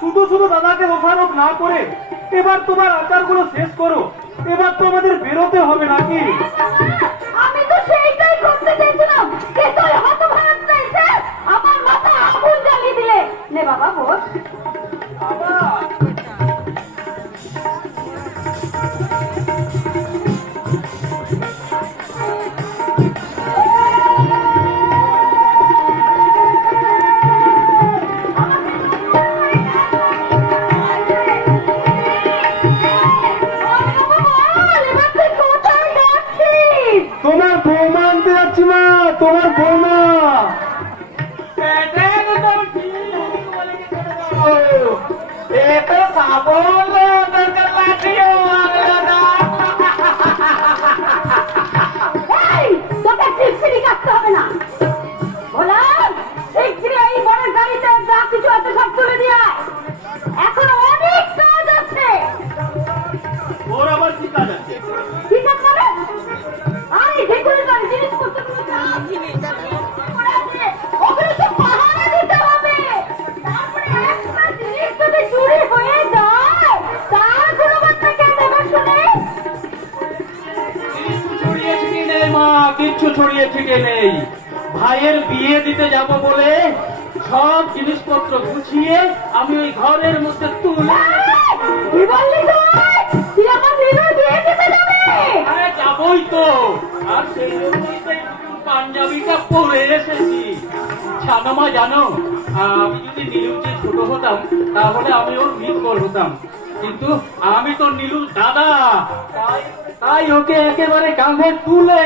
শুধু শুধু দাদাকে দোষারোপ না করে এবার তোমার আচারগুলো শেষ করো। এবার তো আমাদের বেরোতে হবে নাকি? আমি তো সেইটাই করতে চেয়েছিলাম, কিন্তু ওই হতভাগ্য এসে আমার মাথা আগুন জ্বালিয়ে দিলে। নে বাবা বস। তোমার বৌমা আনতে যাচ্ছি মা, তোমার বৌমা। তোকে টিপসিনি কাটতে হবে না। বললাম শিগগিরই এই বড় গাড়িতে যা কিছু আছে সব তুলে দিয়ে আয়। এখনো অনেক কাজ আছে। ওর আবার কি কাজ আছে? ঠিক আছে মানে আরে দেখুন বাড়ি জিনিসপত্রগুলো যা আছে ওগুলো তো পাহারা দিতে হবে। তারপরে একটা জিনিস যদি চুরি হয়ে যায় তার গুণবত্তা কে দেবে শুনে? ছড়িয়ে ছিটিয়ে নেই মা, কিচ্ছু ছড়িয়ে ছিটিয়ে নেই। ভাইয়ের বিয়ে দিতে যাব বলে সব জিনিসপত্র গুছিয়ে আমি ওই ঘরের মধ্যে তুলে। কি বললি তুই আমার মেয়ের বিয়ে দিতে যাবে? আরে যাবই তো, আর সেই জন্যই তো এই নতুন পাঞ্জাবিটা পরে এসেছি। জানো মা জানো, আমি যদি নীলুর যে ছোট হতাম তাহলে আমি ওর মিত্র হতাম, কিন্তু আমি তো নীলুর দাদা। তাই ওকে একেবারে কাঁধে তুলে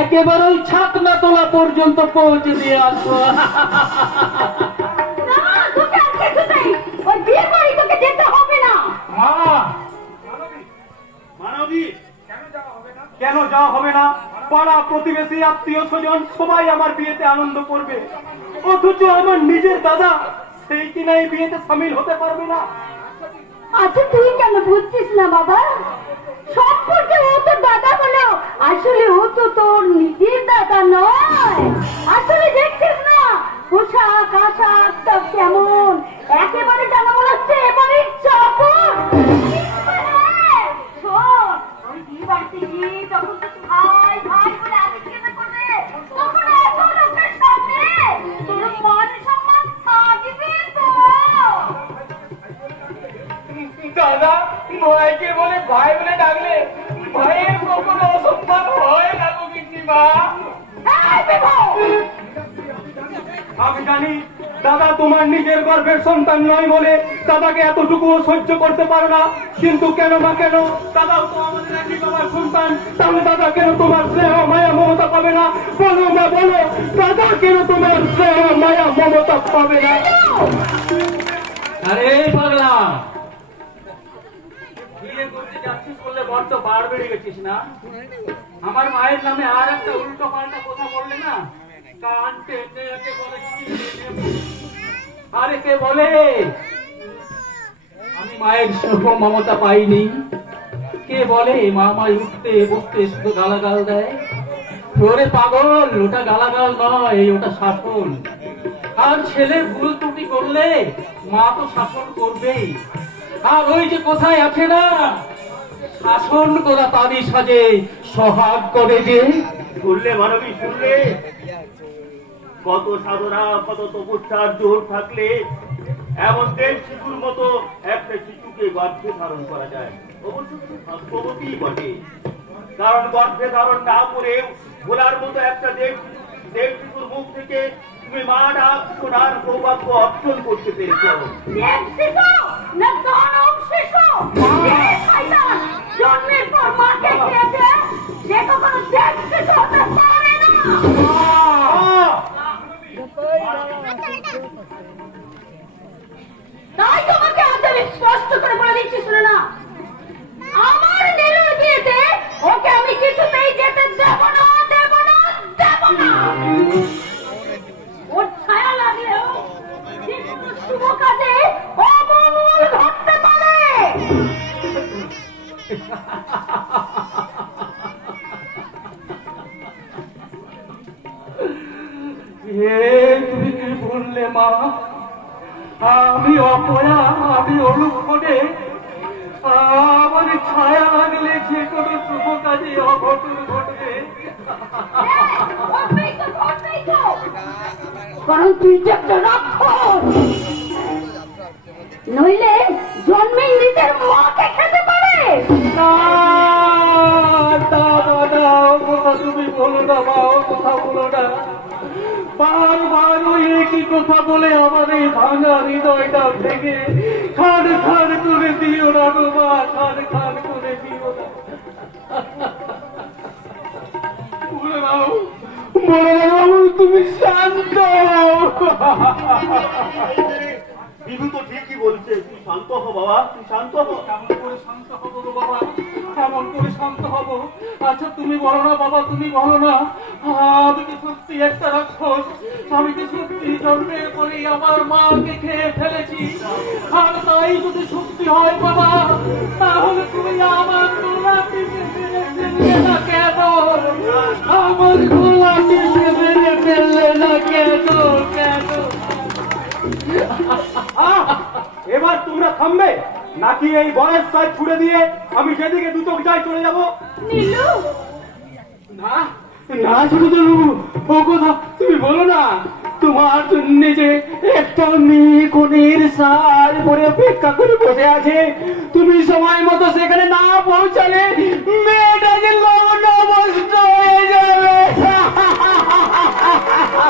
একেবারে ওই ছাতনা তোলা পর্যন্ত পৌঁছে দিয়ে আসবো। না তোকে আর কিছুতেই ওই বিয়ে বাড়ি তোকে যেতে হবে না। মা মানবী, কেন যাওয়া হবে না? পাড়া প্রতিবেশী আত্মীয় স্বজন সবাই আমার বিয়েতে আনন্দ করবে, অথচ আমার নিজের দাদা সেই কিনা এই বিয়েতে সামিল হতে পারবে না। আচ্ছা তুই কেন বুঝছিস না বাবা? সম্পর্কে ও তো দাদা হলো, আসলে ও তো তোর নিজের দাদা নয়। আসলে দেখছিস না পোশাক আশাক সব কেমন, একেবারে জানা মনে হচ্ছে এবারে চাকর। শোন ওই বিয়ে বাড়িতে গিয়ে যখন তুই ভাই ভাই বলে আবিষ্কার করবে তখন এত লোকের সামনে তোর মান সম্মান থাকবে তো? দাদা ভাইকে বলে ভাই বলে ডাকলে ভাইয়ের কখনো অসম্মান হয় না গো গিন্নিমা। আমি জানি দাদা তোমার নিজের গর্ভের সন্তান নয় বলে দাদাকে এতটুকুও সহ্য করতে পারো না, কিন্তু কেন না কেন দাদাও তো আমাদের একই বাবার সন্তান, তাহলে দাদা কেন তোমার স্নেহ মায়া মমতা পাবে না? বলো না বলো, দাদা কেন তোমার স্নেহ মায়া মমতা পাবে না? আরে পাগলা, বিয়ে করতে যাচ্ছিস বললে বড্ড বার বেড়ে গেছিস না? আমার মায়ের নামে আর একটা উল্টো পাল্টা কথা বললে না কান টেনে একে বলে আরে কে বলে আমি মায়ের স্নেহ মমতা পাইনি? কে বলে মা মায় উঠতে বসতে শুধু গালাগাল দেয়? ওরে পাগল, ওটা গালাগাল নয়, ওটা শাসন। আর ছেলে ভুল ত্রুটি করলে মা তো শাসন করবেই। আর ওই যে কোথায় আছে না, শাসন করা তারই সাজে সোহাগ করে যে। শুনলে মানবী, শুনলে কত সাধনা কত তপস্যার জোর থাকলে এমন দেশ শিশুর মতো একটা শিশুকে গর্ভে ধারণ করা যায়? অবশ্য ভাগ্যবতী বটে, কারণ গর্ভে ধারণ না করে ভোলার মতো একটা দেশ শিশুর মুখ থেকে তুমি মা ডাক শোনার সৌভাগ্য অর্জন করতে পেরেছ। জন্মের পর মাকে খেয়েছে সে কখনো দেখতে হতে পারে না। তাই তোমাকে আজ আমি স্পষ্ট করে বলে দিচ্ছি, শুনে না, আমার নীলুর বিয়েতে ওকে আমি কিছুতেই যেতে দেব না, দেব না, দেব না। ওর ছায়া লাগলেও যে কোনো শুভ কাজে অমঙ্গল ঘটতে পারে। তুমি কি বললে মা? আমি অপয়া, আমি অনুক্ষণে আমার ছায়া লাগলে যে কোনো শুভ কাজে অঘটন ঘটবে। কারণ তুই যে একটা রাক্ষস, নইলে জন্মেই নিজের মাকে খেতে পারে। না, ও কথা তুমি বলো না মা, ও কথা বলো না। বারবার ওই একই কথা বলে আমার এই ভাঙা হৃদয়টা ভেঙে খান খান করে দিও না গো মা, খান খান করে দিও না। বলে দাও, তুমি শান্ত হও। বিভু তো ঠিকই বলছে, তুই শান্ত হ বাবা, তুই শান্ত হ। কেমন করে শান্ত হবো গো বাবা, কেমন করে শান্ত হবো? আচ্ছা তুমি বলো না বাবা, তুমি বলো না, আমি কি সত্যি একটা রাক্ষস? আমি কি সত্যি জন্মের পরে আমার মাকে খেয়ে ফেলেছি? আর তাই যদি সত্যি হয় বাবা, তাহলে তুমি আমার গোলাপিকে মেরে ফেললে না কেন? আমার গোলাপিকে মেরে ফেললে না কেন? কেন? এবার তোমরা থামবে নাকি এই বয়স সাইড ছুড়ে দিয়ে আমি যেদিকে দুটো যাই চলে যাব? নীলু, না না, ছোট বাবু, ও কথা তুমি বলো না। তোমার জন্য যে একটা মেয়ে কোণের সাল পরে অপেক্ষা করে বসে আছে, তুমি সময় মতো সেখানে না পৌঁছালে মেয়েটা যে